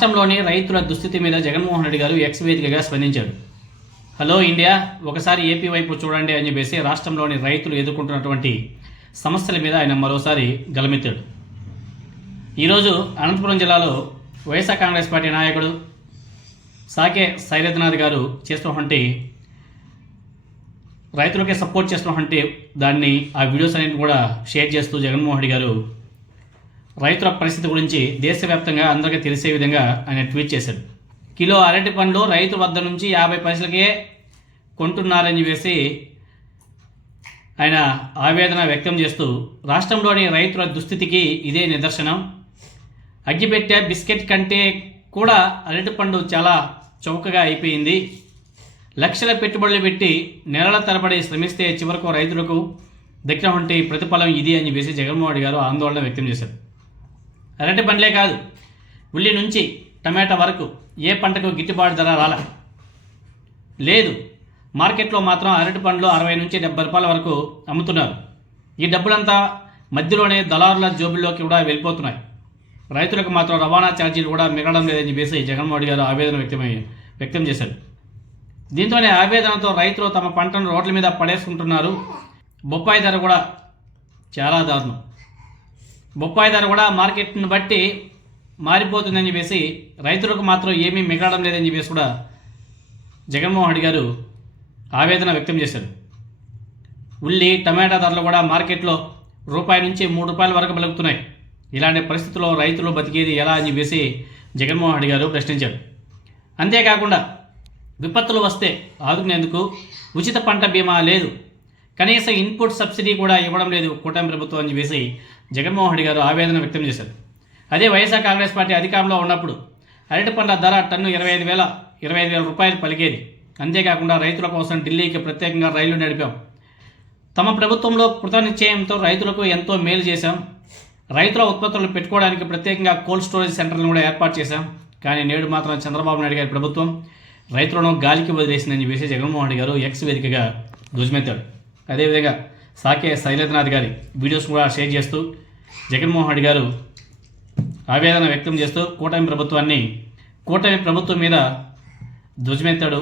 రాష్ట్రంలోని రైతుల దుస్థితి మీద జగన్మోహన్ రెడ్డి గారు ఎక్స్ వేదికగా స్పందించారు. హలో ఇండియా, ఒకసారి ఏపీ వైపు చూడండి అని చెప్పేసి రాష్ట్రంలోని రైతులు ఎదుర్కొంటున్నటువంటి సమస్యల మీద ఆయన మరోసారి గలమెత్తాడు. ఈరోజు అనంతపురం జిల్లాలో వైఎస్ఆర్ కాంగ్రెస్ పార్టీ నాయకుడు సాకే శైలజనాథ్ గారు చేస్తున్నటువంటి రైతులకే సపోర్ట్ చేస్తున్నటువంటి దాన్ని ఆ వీడియోస్ అన్నింటిని కూడా షేర్ చేస్తూ జగన్మోహన్ రెడ్డి గారు రైతుల పరిస్థితి గురించి దేశవ్యాప్తంగా అందరికీ తెలిసే విధంగా ఆయన ట్వీట్ చేశాడు. కిలో అరటి పండ్లు రైతు వద్ద నుంచి 50 పైసలకే కొంటున్నారని చెప్పేసి ఆయన ఆవేదన వ్యక్తం చేస్తూ రాష్ట్రంలోని రైతుల దుస్థితికి ఇదే నిదర్శనం. అగ్గిపెట్టె బిస్కెట్ కంటే కూడా అరటిపండు చాలా చౌకగా అయిపోయింది. లక్షల పెట్టుబడులు పెట్టి నెలల తరబడి శ్రమిస్తే చివరకు రైతులకు దక్కినటువంటి ప్రతిఫలం ఇది అని చెప్పేసి జగన్మోహన్ రెడ్డి గారు ఆందోళన వ్యక్తం చేశారు. అరటి పండ్లే కాదు, ఉల్లి నుంచి టమాటా వరకు ఏ పంటకు గిట్టుబాటు ధర లేదు. మార్కెట్లో మాత్రం అరటి పండ్లు 60 నుంచి 70 రూపాయల వరకు అమ్ముతున్నారు. ఈ డబ్బులంతా మధ్యలోనే దళారుల జోబుల్లోకి కూడా వెళ్ళిపోతున్నాయి. రైతులకు మాత్రం రవాణా ఛార్జీలు కూడా మిగలడం లేదని చెప్పేసి జగన్మోహన్ రెడ్డి గారు ఆవేదన వ్యక్తం చేశారు. దీంతోనే ఆవేదనతో రైతులు తమ పంటను రోడ్ల మీద పడేసుకుంటున్నారు. బొప్పాయి ధర కూడా చాలా దారుణం. బొప్పాయి ధర కూడా మార్కెట్ను బట్టి మారిపోతుందని చెప్పేసి రైతులకు మాత్రం ఏమీ మిగలడం లేదని చెప్పేసి కూడా జగన్మోహన్ రెడ్డి గారు ఆవేదన వ్యక్తం చేశారు. ఉల్లి టమాటా ధరలు కూడా మార్కెట్లో రూపాయి నుంచి 3 రూపాయల వరకు పలుకుతున్నాయి. ఇలాంటి పరిస్థితుల్లో రైతులు బతికేది ఎలా అని చెప్పేసి జగన్మోహన్ రెడ్డి గారు ప్రశ్నించారు. అంతేకాకుండా విపత్తులు వస్తే ఆదుకునేందుకు ఉచిత పంట బీమా లేదు, కనీస ఇన్పుట్ సబ్సిడీ కూడా ఇవ్వడం లేదు కూటమి ప్రభుత్వం అని చెప్పేసి జగన్మోహన్ రెడ్డి గారు ఆవేదన వ్యక్తం చేశారు. అదే వైఎస్ఆర్ కాంగ్రెస్ పార్టీ అధికారంలో ఉన్నప్పుడు అరటి పండ్ల ధర టన్ను 25,000 రూపాయలు పలికేది. అంతేకాకుండా రైతుల కోసం ఢిల్లీకి ప్రత్యేకంగా రైళ్లు నడిపాం. తమ ప్రభుత్వంలో కృతనిశ్చయంతో రైతులకు ఎంతో మేలు చేశాం. రైతుల ఉత్పత్తులను పెట్టుకోవడానికి ప్రత్యేకంగా కోల్డ్ స్టోరేజ్ సెంటర్లను కూడా ఏర్పాటు చేశాం. కానీ నేడు మాత్రం చంద్రబాబు నాయుడు గారి ప్రభుత్వం రైతులను గాలికి వదిలేసిందని చెప్పేసి జగన్మోహన్ రెడ్డి గారు ఎక్స్ వేదికగా ధ్వజమెత్తాడు. అదేవిధంగా సాకే శైలజనాథ్ గారి వీడియోస్ కూడా షేర్ చేస్తూ జగన్మోహన్ రెడ్డి గారు ఆవేదన వ్యక్తం చేస్తూ కూటమి ప్రభుత్వం మీద ధ్వజమెత్తాడు.